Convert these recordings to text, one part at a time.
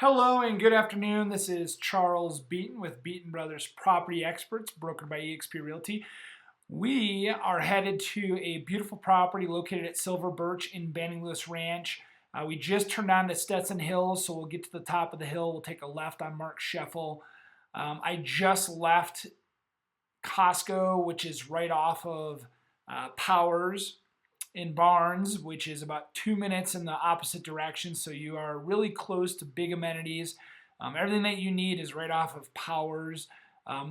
Hello and good afternoon. This is Charles Beaton with Beaton Brothers Property Experts, brokered by eXp Realty. We are headed to a beautiful property located at Silver Birch in Banning Lewis Ranch. We just turned on to Stetson Hills, so we'll get to the top of the hill. We'll take a left on Mark Scheffel. I just left Costco, which is right off of Powers in Barnes, which is about 2 minutes in the opposite direction, so you are really close to big amenities. Everything that you need is right off of Powers.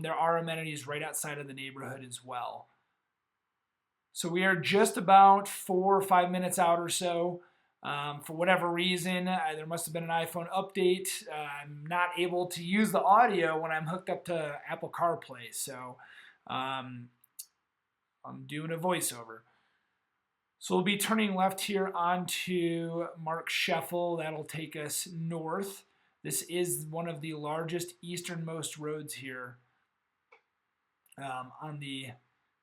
There are amenities right outside of the neighborhood as well. So we are just about 4 or 5 minutes out or so. For whatever reason, there must have been an iPhone update. I'm not able to use the audio when I'm hooked up to Apple CarPlay, so I'm doing a voiceover. So we'll be turning left here onto Mark Scheffel. That'll take us north. This is one of the largest easternmost roads here on the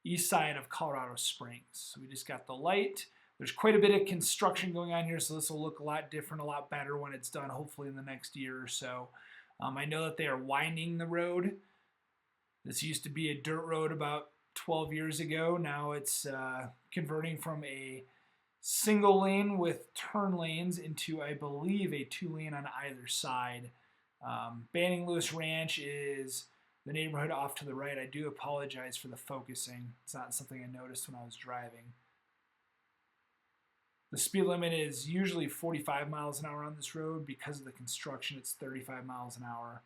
east side of Colorado Springs. So we just got the light. There's quite a bit of construction going on here, so this will look a lot different, a lot better when it's done, hopefully in the next year or so. I know that they are widening the road. This used to be a dirt road about 12 years ago. Now it's converting from a single lane with turn lanes into, I believe, a 2-lane on either side. Banning Lewis Ranch is the neighborhood off to the right. I do apologize for the focusing. It's not something I noticed when I was driving. The speed limit is usually 45 miles an hour on this road. Because of the construction, it's 35 miles an hour.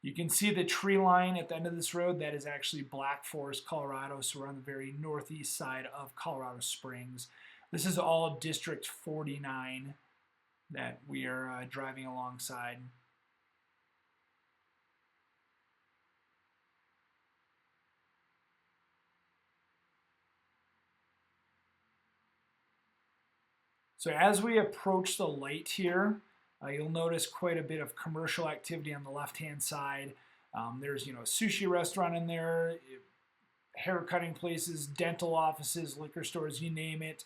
You can see the tree line at the end of this road. That is actually Black Forest, Colorado, so we're on the very northeast side of Colorado Springs. This is all District 49 that we are driving alongside. So as we approach the light here, you'll notice quite a bit of commercial activity on the left-hand side. There's, a sushi restaurant in there, hair cutting places, dental offices, liquor stores, you name it.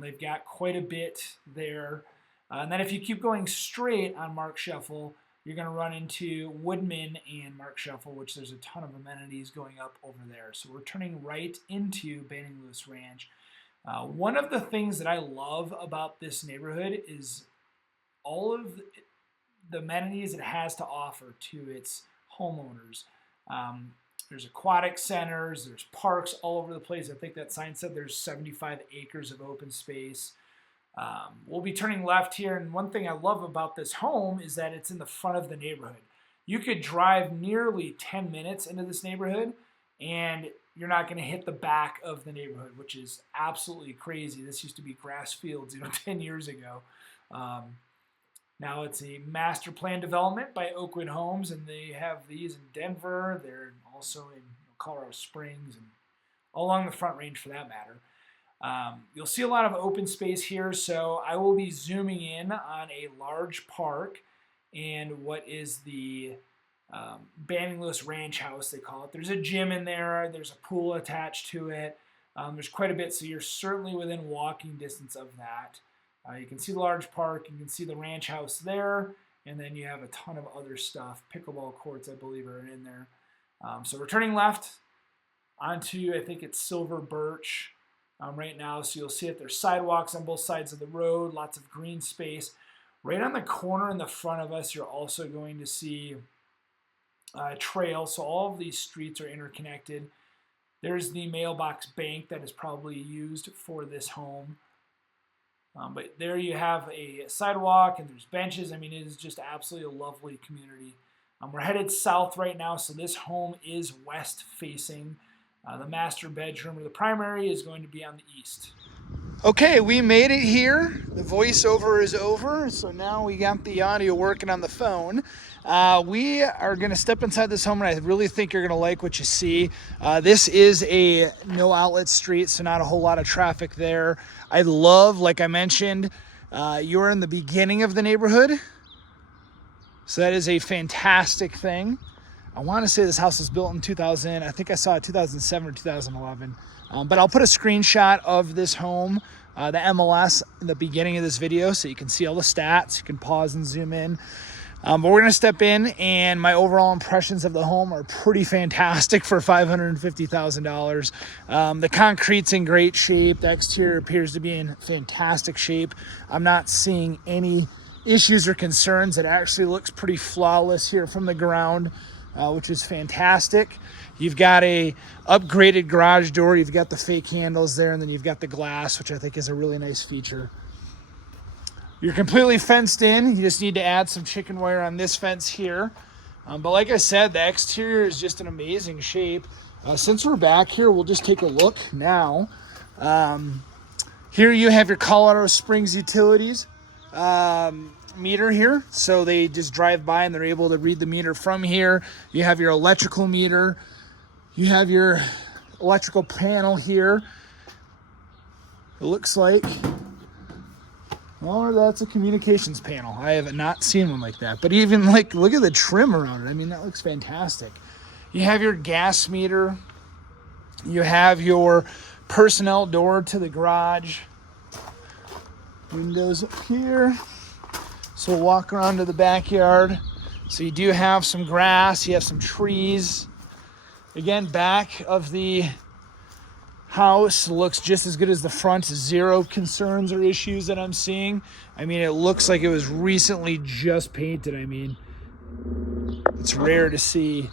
They've got quite a bit there. And then if you keep going straight on Mark Scheffel, you're going to run into Woodman and Mark Scheffel, which there's a ton of amenities going up over there. So we're turning right into Banning Lewis Ranch. One of the things that I love about this neighborhood is all of the amenities it has to offer to its homeowners. There's aquatic centers, there's parks all over the place. I think that sign said there's 75 acres of open space. We'll be turning left here, and one thing I love about this home is that it's in the front of the neighborhood. You could drive nearly 10 minutes into this neighborhood, and you're not going to hit the back of the neighborhood, which is absolutely crazy. This used to be grass fields, 10 years ago. Now it's a master plan development by Oakwood Homes, and they have these in Denver. They're also in Colorado Springs and all along the Front Range for that matter. You'll see a lot of open space here, so I will be zooming in on a large park and what is the Banning Lewis Ranch House, they call it. There's a gym in there. There's a pool attached to it. There's quite a bit, so you're certainly within walking distance of that. You can see the large park, you can see the ranch house there, and then you have a ton of other stuff. Pickleball courts, I believe, are in there. So we're turning left onto, I think it's Silver Birch right now. So you'll see that there's sidewalks on both sides of the road, lots of green space. Right on the corner in the front of us, you're also going to see a trail. So all of these streets are interconnected. There's the mailbox bank that is probably used for this home. But there you have a sidewalk and there's benches. I mean, it is just absolutely a lovely community. We're headed south right now, so this home is west facing. The master bedroom or the primary is going to be on the east. Okay, we made it here. The voiceover is over, so now we got the audio working on the phone. We are going to step inside this home, and I really think you're going to like what you see. This is a no outlet street, so not a whole lot of traffic there. I love, like I mentioned, you're in the beginning of the neighborhood, so that is a fantastic thing. I want to say this house was built in 2000. I think I saw it 2007 or 2011. But I'll put a screenshot of this home the MLS in the beginning of this video so you can see all the stats. You can pause and zoom in. But we're going to step in, and my overall impressions of the home are pretty fantastic for $550,000. The concrete's in great shape. The exterior appears to be in fantastic shape. I'm not seeing any issues or concerns. It actually looks pretty flawless here from the ground, which is fantastic. You've got a upgraded garage door. You've got the fake handles there, and then you've got the glass, which I think is a really nice feature. You're completely fenced in. You just need to add some chicken wire on this fence here. But like I said, the exterior is just in amazing shape. Since we're back here, we'll just take a look now. Here you have your Colorado Springs utilities meter here. So they just drive by and they're able to read the meter from here. You have your electrical meter. You have your electrical panel here. It looks like... well, that's a communications panel. I have not seen one like that. But even like, look at the trim around it. I mean, that looks fantastic. You have your gas meter. You have your personnel door to the garage. Windows up here. So we'll walk around to the backyard. So you do have some grass. You have some trees. Again, back of the house looks just as good as the front. Zero concerns or issues that I'm seeing. I mean, it looks like it was recently just painted. I mean, it's rare to see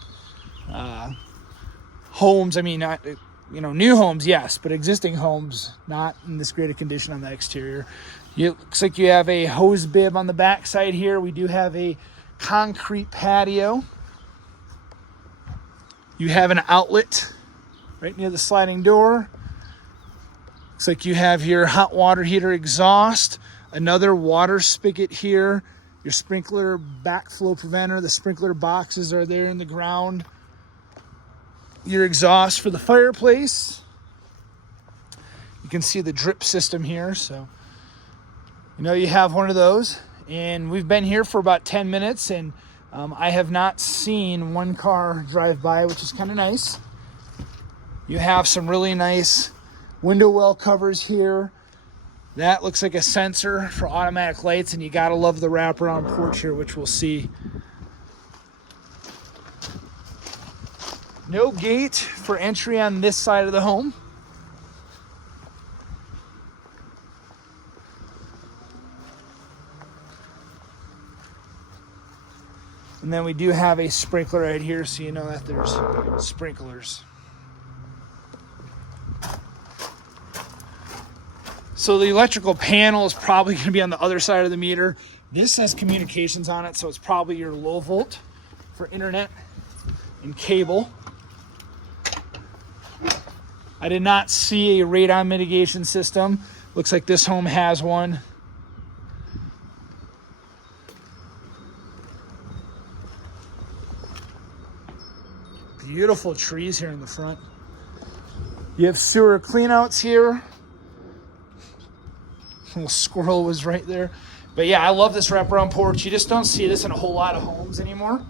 homes. I mean, not, new homes, yes, but existing homes not in this great a condition on the exterior. It looks like you have a hose bib on the back side here. We do have a concrete patio. You have an outlet right near the sliding door. Looks like you have your hot water heater exhaust, another water spigot here, your sprinkler backflow preventer. The sprinkler boxes are there in the ground. Your exhaust for the fireplace. You can see the drip system here. So, you have one of those. And we've been here for about 10 minutes, and I have not seen one car drive by, which is kind of nice. You have some really nice window well covers here. That looks like a sensor for automatic lights, and you gotta love the wraparound porch here, which we'll see. No gate for entry on this side of the home. And then we do have a sprinkler right here, so you know that there's sprinklers. So the electrical panel is probably going to be on the other side of the meter. This has communications on it, so it's probably your low volt for internet and cable. I did not see a radon mitigation system. Looks like this home has one. Beautiful trees here in the front. You have sewer cleanouts here. Little squirrel was right there. But yeah, I love this wraparound porch. You just don't see this in a whole lot of homes anymore.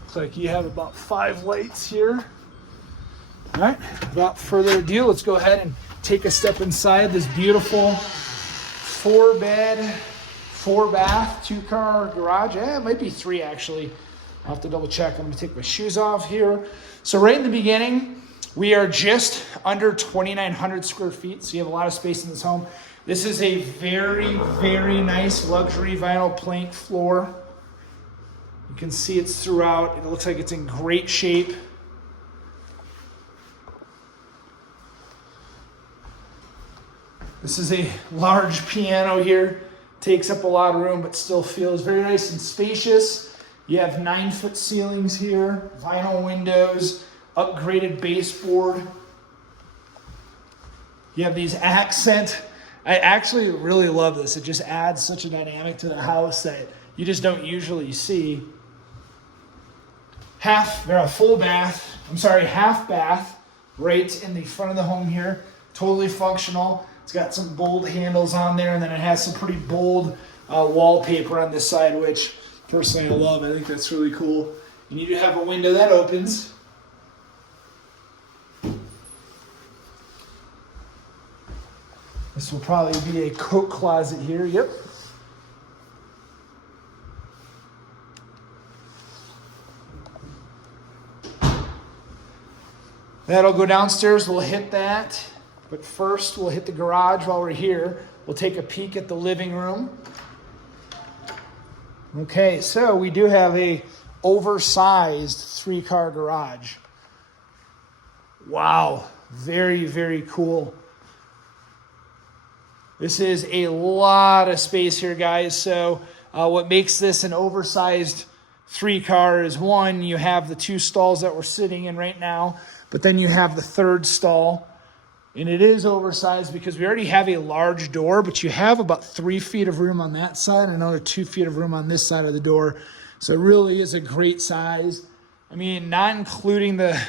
Looks like you have about 5 lights here. All right, without further ado, let's go ahead and take a step inside this beautiful 4-bed, 4-bath, 2-car garage. It might be 3 actually. I'll have to double check. I'm gonna take my shoes off here. So right in the beginning, we are just under 2,900 square feet. So you have a lot of space in this home. This is a very, very nice luxury vinyl plank floor. You can see it's throughout. It looks like it's in great shape. This is a large piano here. Takes up a lot of room, but still feels very nice and spacious. You have 9-foot ceilings here, vinyl windows, upgraded baseboard. You have these accent. I actually really love this. It just adds such a dynamic to the house that you just don't usually see. Half bath right in the front of the home here. Totally functional. It's got some bold handles on there, and then it has some pretty bold wallpaper on this side, which personally I love. I think that's really cool. And you do have a window that opens. This will probably be a coat closet here. Yep. That'll go downstairs. We'll hit that. But first, we'll hit the garage while we're here. We'll take a peek at the living room. Okay, so we do have a oversized 3-car garage. Wow, very, very cool. This is a lot of space here, guys. So what makes this an oversized 3-car is, one, you have the 2 stalls that we're sitting in right now, but then you have the 3rd stall. And it is oversized because we already have a large door, but you have about 3 feet of room on that side and another 2 feet of room on this side of the door. So it really is a great size. I mean, not including the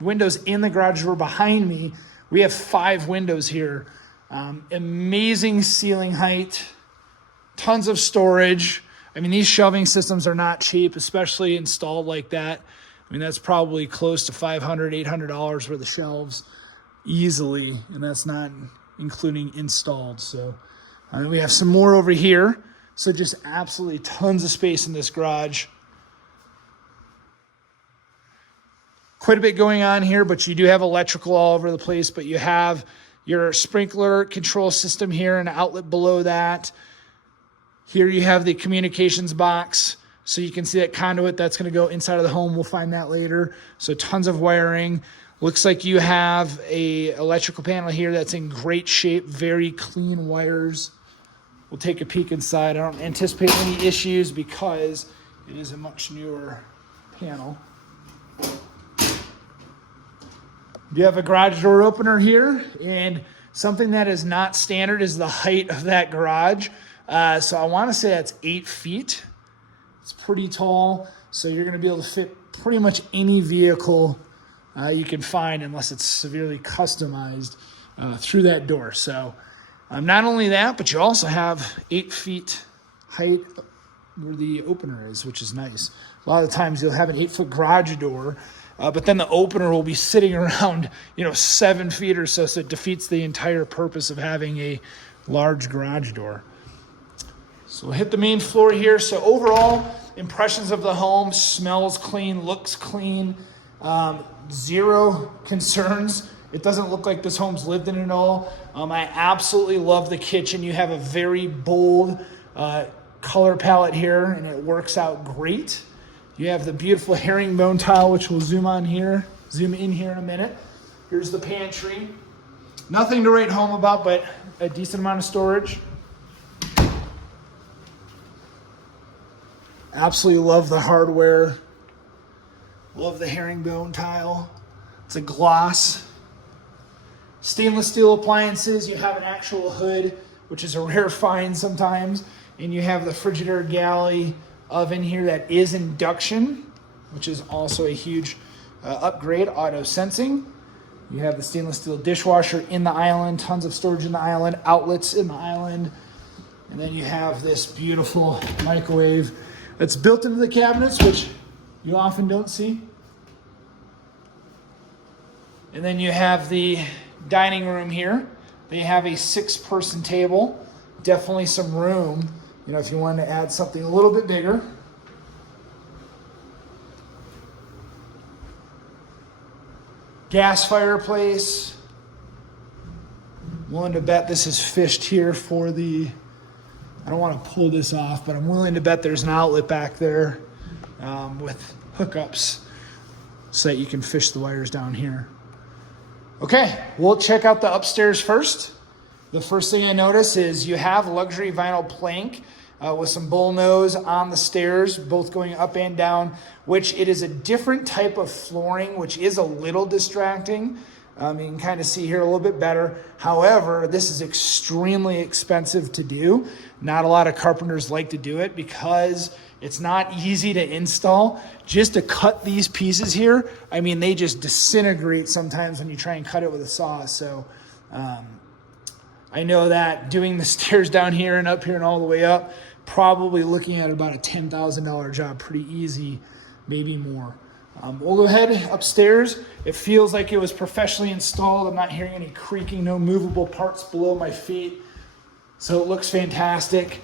windows in the garage door behind me, we have 5 windows here. Amazing ceiling height, tons of storage. I mean, these shelving systems are not cheap, especially installed like that. I mean, that's probably close to $500, $800 worth of shelves easily, and that's not including installed. So we have some more over here. So just absolutely tons of space in this garage. Quite a bit going on here, but you do have electrical all over the place, but you have your sprinkler control system here, an outlet below that. Here you have the communications box. So you can see that conduit that's going to go inside of the home. We'll find that later. So tons of wiring. Looks like you have a electrical panel here that's in great shape, very clean wires. We'll take a peek inside. I don't anticipate any issues because it is a much newer panel. You have a garage door opener here, and something that is not standard is the height of that garage. So I want to say that's 8 feet. It's pretty tall, so you're going to be able to fit pretty much any vehicle you can find, unless it's severely customized, through that door. So not only that, but you also have 8 feet height where the opener is, which is nice. A lot of times you'll have an 8-foot garage door, but then the opener will be sitting around 7 feet or so, so it defeats the entire purpose of having a large garage door. So we'll hit the main floor here. So overall impressions of the home: smells clean, looks clean, zero concerns. It doesn't look like this home's lived in at all. I absolutely love the kitchen. You have a very bold color palette here, and it works out great. You have the beautiful herringbone tile, which we'll zoom in here in a minute. Here's the pantry. Nothing to write home about, but a decent amount of storage. Absolutely love the hardware. Love the herringbone tile. It's a gloss. Stainless steel appliances. You have an actual hood, which is a rare find sometimes. And you have the Frigidaire galley oven here that is induction, which is also a huge upgrade. Auto sensing. You have the stainless steel dishwasher in the island. Tons of storage in the island. Outlets in the island. And then you have this beautiful microwave that's built into the cabinets, which you often don't see. And then you have the dining room here. They have a 6-person table. Definitely some room, if you wanted to add something a little bit bigger. Gas fireplace. Willing to bet this is fished here for the, I don't want to pull this off, but I'm willing to bet there's an outlet back there with hookups so that you can fish the wires down here. Okay, we'll check out the upstairs first. The first thing I notice is you have luxury vinyl plank with some bullnose on the stairs, both going up and down, which it is a different type of flooring, which is a little distracting. You can kind of see here a little bit better. However, this is extremely expensive to do. Not a lot of carpenters like to do it because it's not easy to install. Just to cut these pieces here, they just disintegrate sometimes when you try and cut it with a saw. So I know that doing the stairs down here and up here and all the way up, probably looking at about a $10,000 job, pretty easy maybe more. We'll go ahead upstairs. It feels like it was professionally installed. I'm not hearing any creaking, no movable parts below my feet. So it looks fantastic.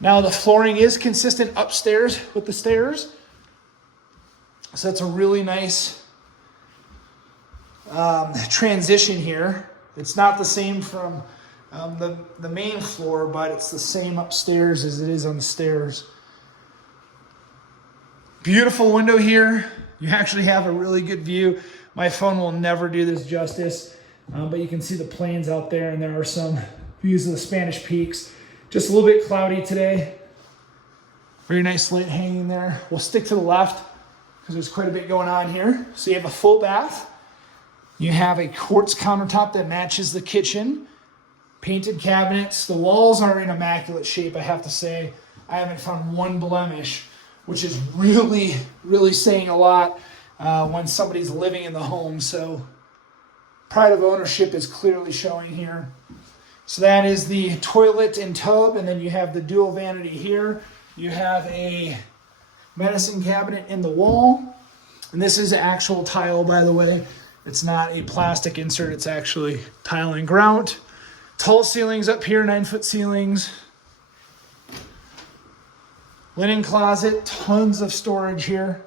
Now the flooring is consistent upstairs with the stairs. So that's a really nice transition here. It's not the same from the main floor, but it's the same upstairs as it is on the stairs. Beautiful window here. You actually have a really good view. My phone will never do this justice, but you can see the plains out there, and there are some views of the Spanish Peaks. Just a little bit cloudy today. Very nice light hanging there. We'll stick to the left because there's quite a bit going on here. So you have a full bath. You have a quartz countertop that matches the kitchen. Painted cabinets. The walls are in immaculate shape, I have to say. I haven't found one blemish, which is really, really saying a lot when somebody's living in the home. So pride of ownership is clearly showing here. So that is the toilet and tub, and then you have the dual vanity here. You have a medicine cabinet in the wall, and this is actual tile, by the way. It's not a plastic insert, it's actually tile and grout. Tall ceilings up here, 9-foot ceilings. Linen closet, tons of storage here.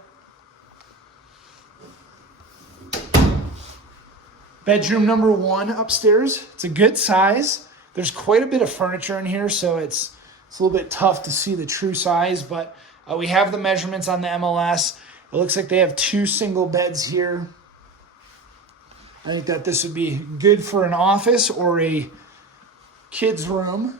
Bedroom number 1 upstairs. It's a good size. There's quite a bit of furniture in here, so it's a little bit tough to see the true size, but we have the measurements on the MLS. It looks like they have 2 single beds here. I think that this would be good for an office or a kid's room.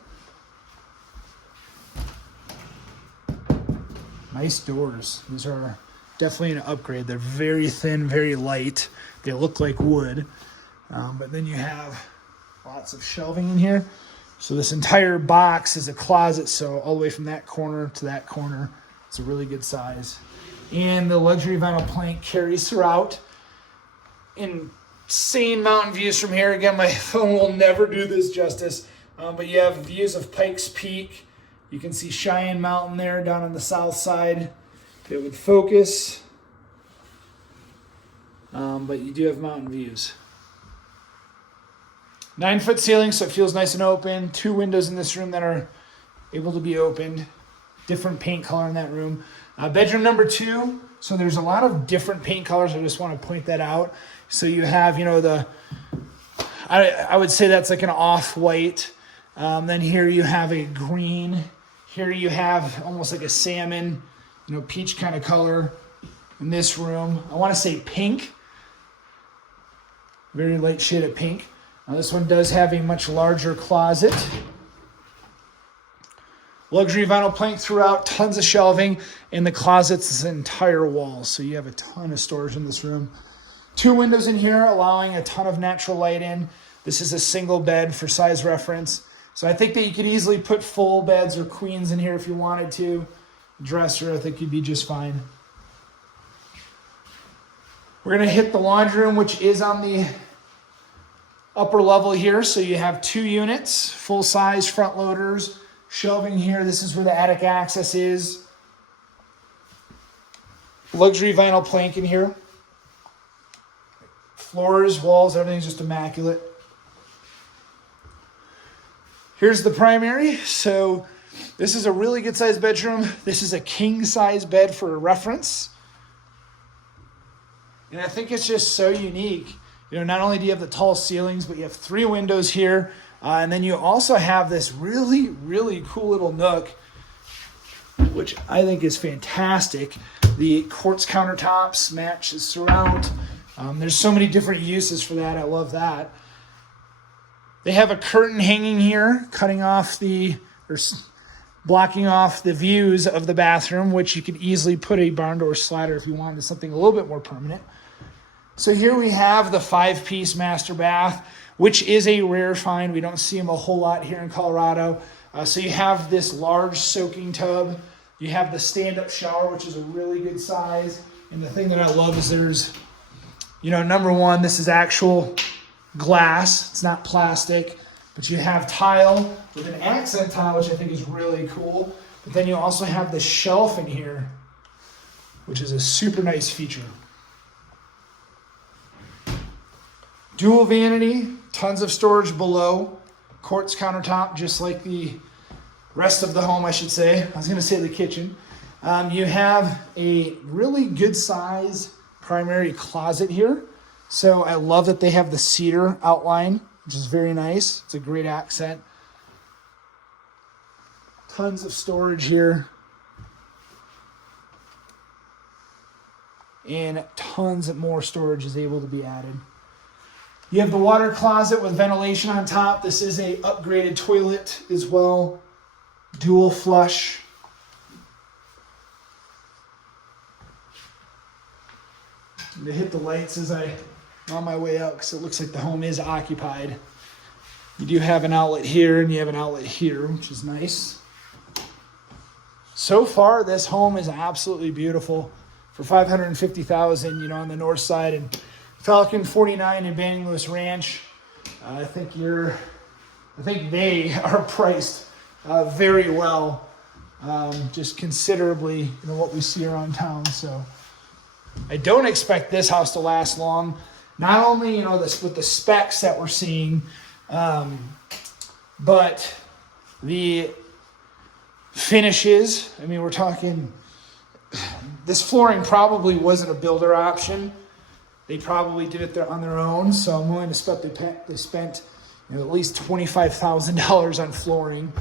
Nice doors. These are definitely an upgrade. They're very thin, very light. They look like wood. But then you have lots of shelving in here. So this entire box is a closet, so all the way from that corner to that corner. It's a really good size. And the luxury vinyl plank carries throughout. Insane mountain views from here. Again, my phone will never do this justice. But you have views of Pikes Peak. You can see Cheyenne Mountain there down on the south side. It would focus. But you do have mountain views. 9-foot ceiling, so it feels nice and open. 2 windows in this room that are able to be opened. Different paint color in that room. Bedroom number 2. So there's a lot of different paint colors. I just want to point that out. So you have, I would say that's like an off-white. Then here you have a green. Here you have almost like a salmon, peach kind of color in this room. I want to say pink. Very light shade of pink. Now this one does have a much larger closet. Luxury vinyl plank throughout, tons of shelving, and the closet's this entire wall. So you have a ton of storage in this room. 2 windows in here, allowing a ton of natural light in. This is a single bed for size reference. So I think that you could easily put full beds or queens in here if you wanted to. Dresser, I think you'd be just fine. We're going to hit the laundry room, which is on the upper level here. So you have 2 units, full size front loaders, shelving here. This is where the attic access is. Luxury vinyl plank in here. Floors, walls, everything's just immaculate. Here's the primary. So this is a really good sized bedroom. This is a king size bed for a reference. And I think it's just so unique. Not only do you have the tall ceilings, but you have 3 windows here. And then you also have this really, really cool little nook, which I think is fantastic. The quartz countertops matches throughout. There's so many different uses for that. I love that. They have a curtain hanging here, blocking off the views of the bathroom, which you could easily put a barn door slider if you wanted something a little bit more permanent. So here we have the 5-piece master bath, which is a rare find. We don't see them a whole lot here in Colorado. So you have this large soaking tub. You have the stand-up shower, which is a really good size. And the thing that I love is there's, number 1, this is actual glass. It's not plastic, but you have tile with an accent tile, which I think is really cool. But then you also have the shelf in here, which is a super nice feature. Dual vanity, tons of storage below, quartz countertop, just like the rest of the home, I should say. I was going to say the kitchen. You have a really good size primary closet here. So I love that they have the cedar outline, which is very nice. It's a great accent. Tons of storage here. And tons more storage is able to be added. You have the water closet with ventilation on top. This is a upgraded toilet as well. Dual flush. I'm going to hit the lights as I'm on my way out because it looks like the home is occupied. You do have an outlet here and you have an outlet here, which is nice. So far, this home is absolutely beautiful. For $550,000, on the north side, and Falcon 49 and Banning Lewis Ranch, I think they are priced very well, just considerably, what we see around town. So I don't expect this house to last long. Not only, with the specs that we're seeing, but the finishes. I mean, we're talking. This flooring probably wasn't a builder option. They probably did it on their own. So I'm willing to they spent at least $25,000 on flooring.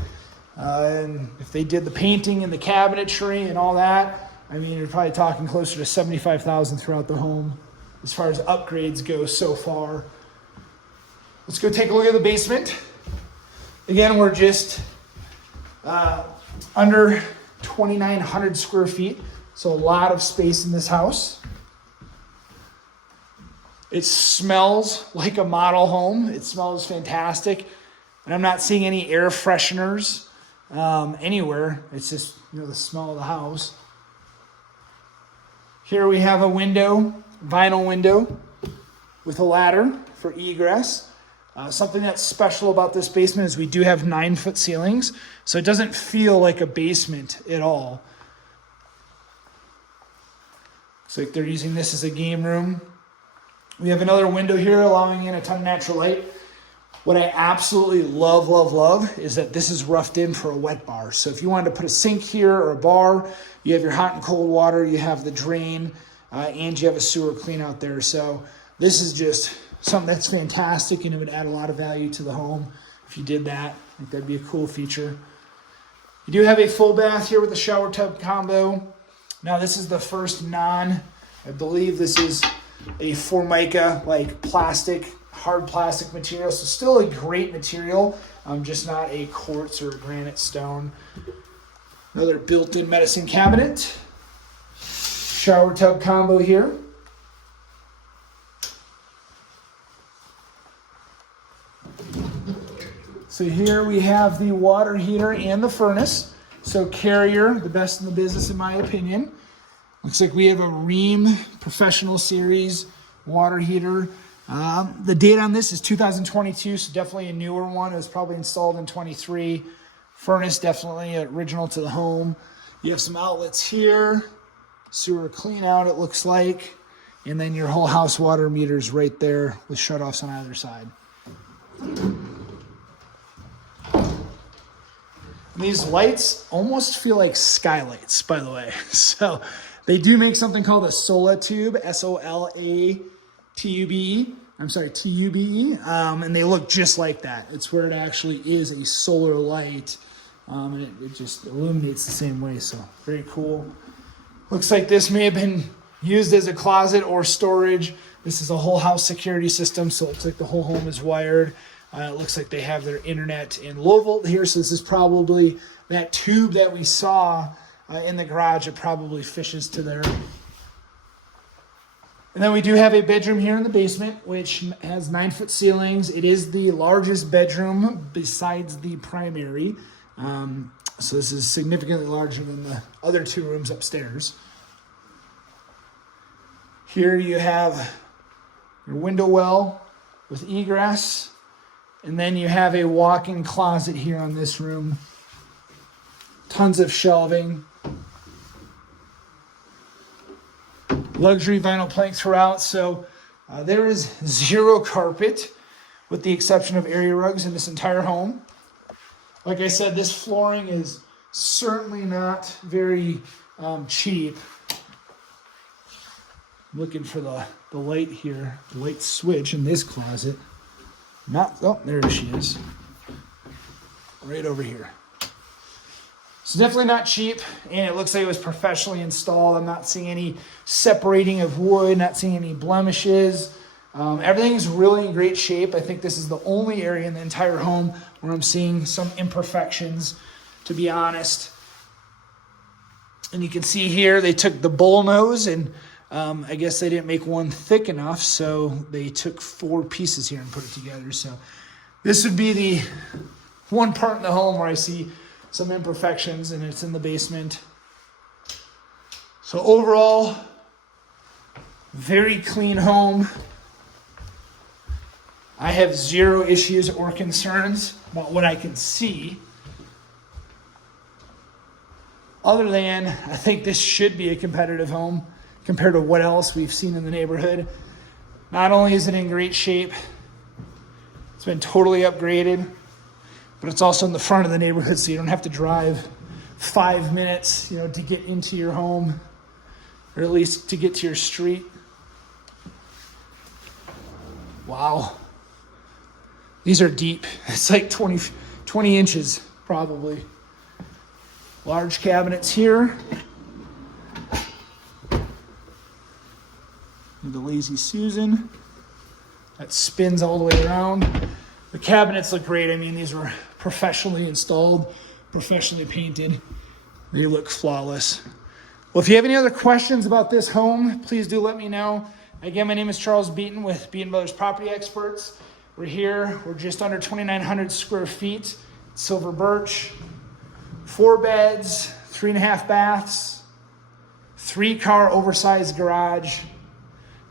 And if they did the painting and the cabinetry and all that, I mean, you're probably talking closer to $75,000 throughout the home as far as upgrades go so far. Let's go take a look at the basement. Again, we're just under 2,900 square feet. So a lot of space in this house. It smells like a model home. It smells fantastic. And I'm not seeing any air fresheners anywhere. It's just, the smell of the house. Here we have a window, vinyl window with a ladder for egress. Something that's special about this basement is we do have 9-foot ceilings. So it doesn't feel like a basement at all. Looks like they're using this as a game room. We have another window here allowing in a ton of natural light. What I absolutely love is that this is roughed in for a wet bar. So if you wanted to put a sink here or a bar, you have your hot and cold water, you have the drain, and you have a sewer clean out there. So this is just something that's fantastic, and it would add a lot of value to the home if you did that. I think that'd be a cool feature. You do have a full bath here with a shower tub combo. Now this is the first I believe this is a Formica, like hard plastic material. So still a great material, just not a quartz or a granite stone. Another built-in medicine cabinet. Shower tub combo here. So here we have the water heater and the furnace. So Carrier, the best in the business in my opinion. Looks like we have a Ream Professional Series water heater. The date on this is 2022, so definitely a newer one. It was probably installed in 23. Furnace definitely original to the home. You have some outlets here. Sewer clean out, it looks like. And then your whole house water meters right there with shutoffs on either side. These lights almost feel like skylights, by the way. So they do make something called a Sola tube, S-O-L-A-T-U-B-E. I'm sorry, T-U-B-E. And they look just like that. It's where it actually is a solar light. And it just illuminates the same way. So very cool. Looks like this may have been used as a closet or storage. This is a whole house security system. So it looks like the whole home is wired. It looks like they have their internet in low volt here, so this is probably that tube that we saw in the garage. It probably fishes to there. And then we do have a bedroom here in the basement, which has 9-foot ceilings. It is the largest bedroom besides the primary. So this is significantly larger than the other 2 rooms upstairs. Here you have your window well with egress. And then you have a walk-in closet here on this room. Tons of shelving. luxury vinyl plank throughout. So there is zero carpet with the exception of area rugs in this entire home. Like I said, this flooring is certainly not very cheap. I'm looking for the light here, the light switch in this closet. Oh, there she is. Right over here. It's definitely not cheap, and it looks like it was professionally installed. I'm not seeing any separating of wood, not seeing any blemishes. Everything's really in great shape. I think this is the only area in the entire home where I'm seeing some imperfections, to be honest. And you can see here they took the bull nose, and I guess they didn't make one thick enough, so they took 4 pieces here and put it together. So this would be the one part in the home where I see some imperfections, and it's in the basement. So overall, very clean home. I have zero issues or concerns about what I can see. Other than, I think this should be a competitive home compared to what else we've seen in the neighborhood. Not only is it in great shape, it's been totally upgraded, but it's also in the front of the neighborhood, so you don't have to drive 5 minutes, to get into your home, or at least to get to your street. Wow. These are deep. It's like 20 inches, probably. Large cabinets here. And the Lazy Susan. That spins all the way around. The cabinets look great. I mean, these were professionally installed, professionally painted. They look flawless. Well, if you have any other questions about this home, please do let me know. Again, my name is Charles Beaton with Beaton Brothers Property Experts. We're here. We're just under 2,900 square feet. Silver Birch. 4 beds, 3.5 baths, 3-car oversized garage.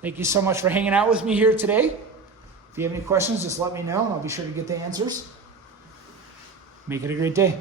Thank you so much for hanging out with me here today. If you have any questions, just let me know, and I'll be sure to get the answers. Make it a great day.